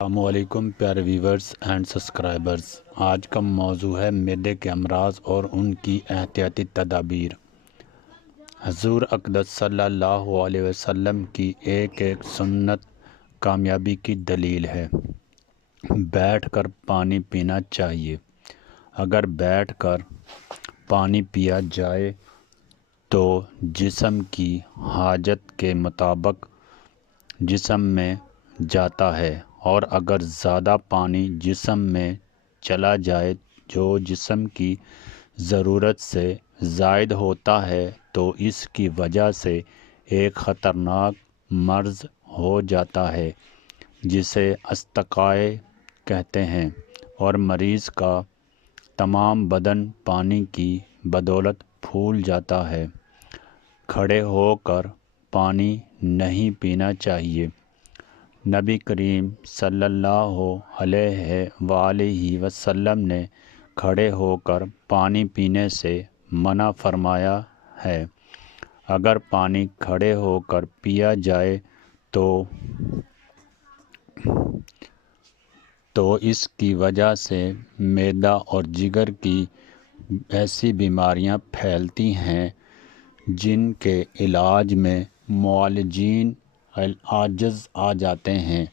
السلام علیکم پیارے ویورز اینڈ سبسکرائبرز۔ آج کا موضوع ہے معدے کے امراض اور ان کی احتیاطی تدابیر۔ حضور اقدس صلی اللہ علیہ وسلم کی ایک سنت کامیابی کی دلیل ہے۔ بیٹھ کر پانی پینا چاہیے۔ اگر بیٹھ کر پانی پیا جائے تو جسم کی حاجت کے مطابق جسم میں جاتا ہے، اور اگر زیادہ پانی جسم میں چلا جائے جو جسم کی ضرورت سے زائد ہوتا ہے تو اس کی وجہ سے ایک خطرناک مرض ہو جاتا ہے جسے استقاء کہتے ہیں، اور مریض کا تمام بدن پانی کی بدولت پھول جاتا ہے۔ کھڑے ہو کر پانی نہیں پینا چاہیے۔ نبی کریم صلی اللہ علیہ وآلہ وسلم نے کھڑے ہو کر پانی پینے سے منع فرمایا ہے۔ اگر پانی کھڑے ہو کر پیا جائے تو اس کی وجہ سے معدہ اور جگر کی ایسی بیماریاں پھیلتی ہیں جن کے علاج میں معالجین عاجز آ جاتے ہیں۔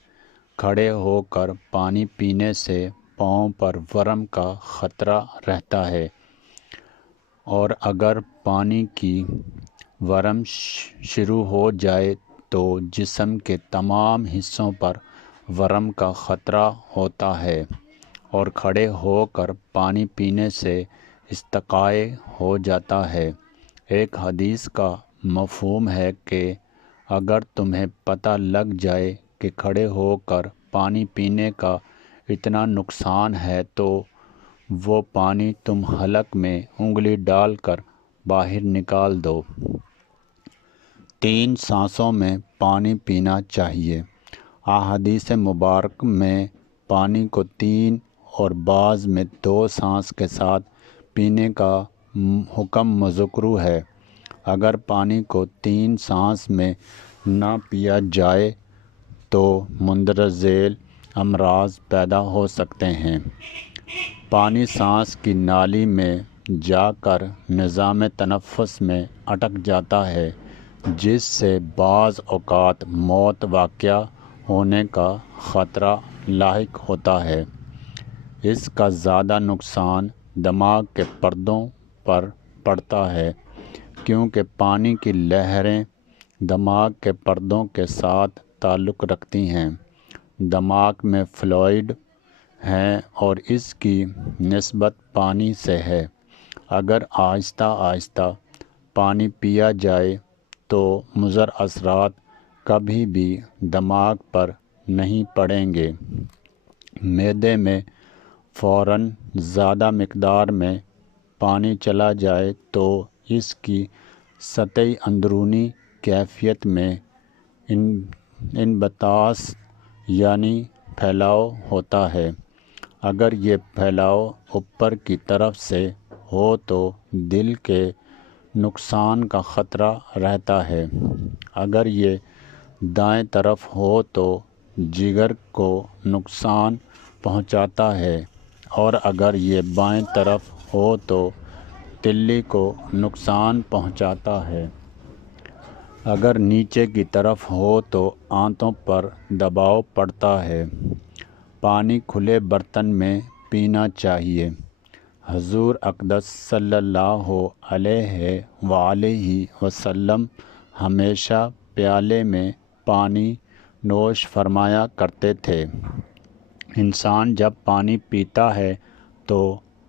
کھڑے ہو کر پانی پینے سے پاؤں پر ورم کا خطرہ رہتا ہے، اور اگر پانی کی ورم شروع ہو جائے تو جسم کے تمام حصوں پر ورم کا خطرہ ہوتا ہے، اور کھڑے ہو کر پانی پینے سے استقاء ہو جاتا ہے۔ ایک حدیث کا مفہوم ہے کہ اگر تمہیں پتہ لگ جائے کہ کھڑے ہو کر پانی پینے کا اتنا نقصان ہے تو وہ پانی تم حلق میں انگلی ڈال کر باہر نکال دو۔ 3 سانسوں میں پانی پینا چاہیے۔ احادیث مبارک میں پانی کو 3 اور بعض میں 2 سانس کے ساتھ پینے کا حکم مذکور ہے۔ اگر پانی کو 3 سانس میں نہ پیا جائے تو مندرجہ ذیل امراض پیدا ہو سکتے ہیں۔ پانی سانس کی نالی میں جا کر نظام تنفس میں اٹک جاتا ہے، جس سے بعض اوقات موت واقع ہونے کا خطرہ لاحق ہوتا ہے۔ اس کا زیادہ نقصان دماغ کے پردوں پر پڑتا ہے، کیونکہ پانی کی لہریں دماغ کے پردوں کے ساتھ تعلق رکھتی ہیں۔ دماغ میں فلوئڈ ہے اور اس کی نسبت پانی سے ہے۔ اگر آہستہ آہستہ پانی پیا جائے تو مضر اثرات کبھی بھی دماغ پر نہیں پڑیں گے۔ معدے میں فوراً زیادہ مقدار میں پانی چلا جائے تو اس کی سطحی اندرونی کیفیت میں انبساط یعنی پھیلاؤ ہوتا ہے۔ اگر یہ پھیلاؤ اوپر کی طرف سے ہو تو دل کے نقصان کا خطرہ رہتا ہے۔ اگر یہ دائیں طرف ہو تو جگر کو نقصان پہنچاتا ہے، اور اگر یہ بائیں طرف ہو تو تلی کو نقصان پہنچاتا ہے۔ اگر نیچے کی طرف ہو تو آنتوں پر دباؤ پڑتا ہے۔ پانی کھلے برتن میں پینا چاہیے۔ حضور اقدس صلی اللہ علیہ وآلہ وسلم ہمیشہ پیالے میں پانی نوش فرمایا کرتے تھے۔ انسان جب پانی پیتا ہے تو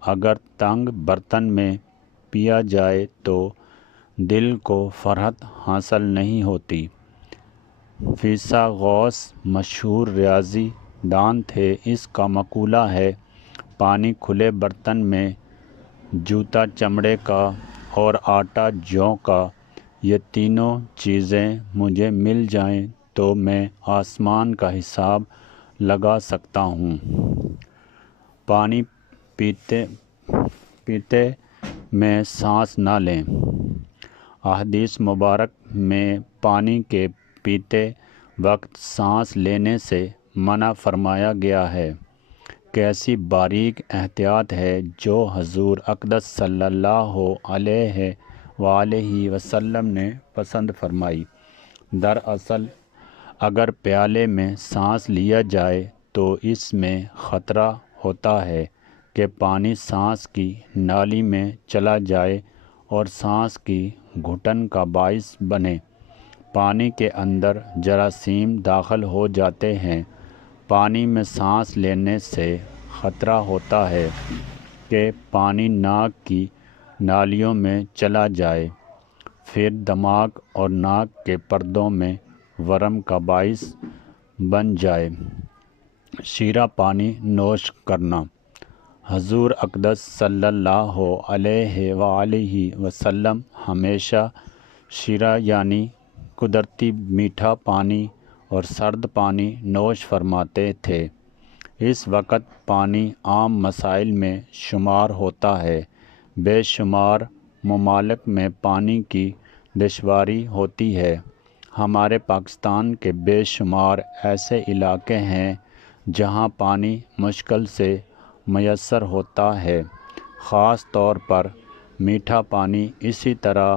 اگر تنگ برتن میں پیا جائے تو دل کو فرحت حاصل نہیں ہوتی۔ فیثاغورس مشہور ریاضی دان تھے۔ اس کا مقولہ ہے، پانی کھلے برتن میں، جوتا چمڑے کا اور آٹا جوں کا، یہ تینوں چیزیں مجھے مل جائیں تو میں آسمان کا حساب لگا سکتا ہوں۔ پانی پیتے میں سانس نہ لیں۔ احادیث مبارک میں پانی کے پیتے وقت سانس لینے سے منع فرمایا گیا ہے۔ کیسی باریک احتیاط ہے جو حضور اقدس صلی اللہ علیہ وآلہ وسلم نے پسند فرمائی۔ دراصل اگر پیالے میں سانس لیا جائے تو اس میں خطرہ ہوتا ہے کہ پانی سانس کی نالی میں چلا جائے اور سانس کی گھٹن کا باعث بنے۔ پانی کے اندر جراثیم داخل ہو جاتے ہیں۔ پانی میں سانس لینے سے خطرہ ہوتا ہے کہ پانی ناک کی نالیوں میں چلا جائے، پھر دماغ اور ناک کے پردوں میں ورم کا باعث بن جائے۔ شیرہ پانی نوش کرنا۔ حضور اقدس صلی اللہ علیہ وآلہ وسلم ہمیشہ شیرہ یعنی قدرتی میٹھا پانی اور سرد پانی نوش فرماتے تھے۔ اس وقت پانی عام مسائل میں شمار ہوتا ہے۔ بے شمار ممالک میں پانی کی دشواری ہوتی ہے۔ ہمارے پاکستان کے بے شمار ایسے علاقے ہیں جہاں پانی مشکل سے میسر ہوتا ہے، خاص طور پر میٹھا پانی۔ اسی طرح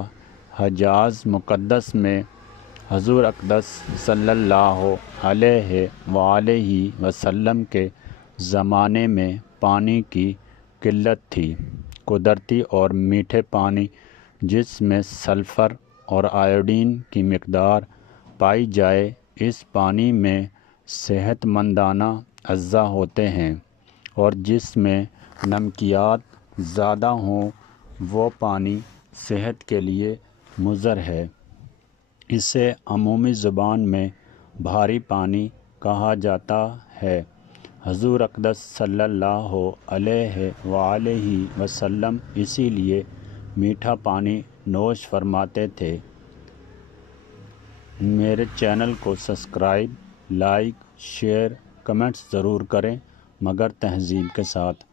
حجاز مقدس میں حضور اقدس صلی اللہ علیہ وآلہ وسلم کے زمانے میں پانی کی قلت تھی۔ قدرتی اور میٹھے پانی جس میں سلفر اور آیوڈین کی مقدار پائی جائے، اس پانی میں صحت مندانہ اجزاء ہوتے ہیں، اور جس میں نمکیات زیادہ ہوں وہ پانی صحت کے لیے مضر ہے۔ اسے عمومی زبان میں بھاری پانی کہا جاتا ہے۔ حضور اقدس صلی اللہ علیہ وآلہ وسلم اسی لیے میٹھا پانی نوش فرماتے تھے۔ میرے چینل کو سبسکرائب، لائک، شیئر، کمنٹس ضرور کریں، مگر تہذیب کے ساتھ۔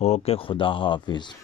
اوکے، خدا حافظ۔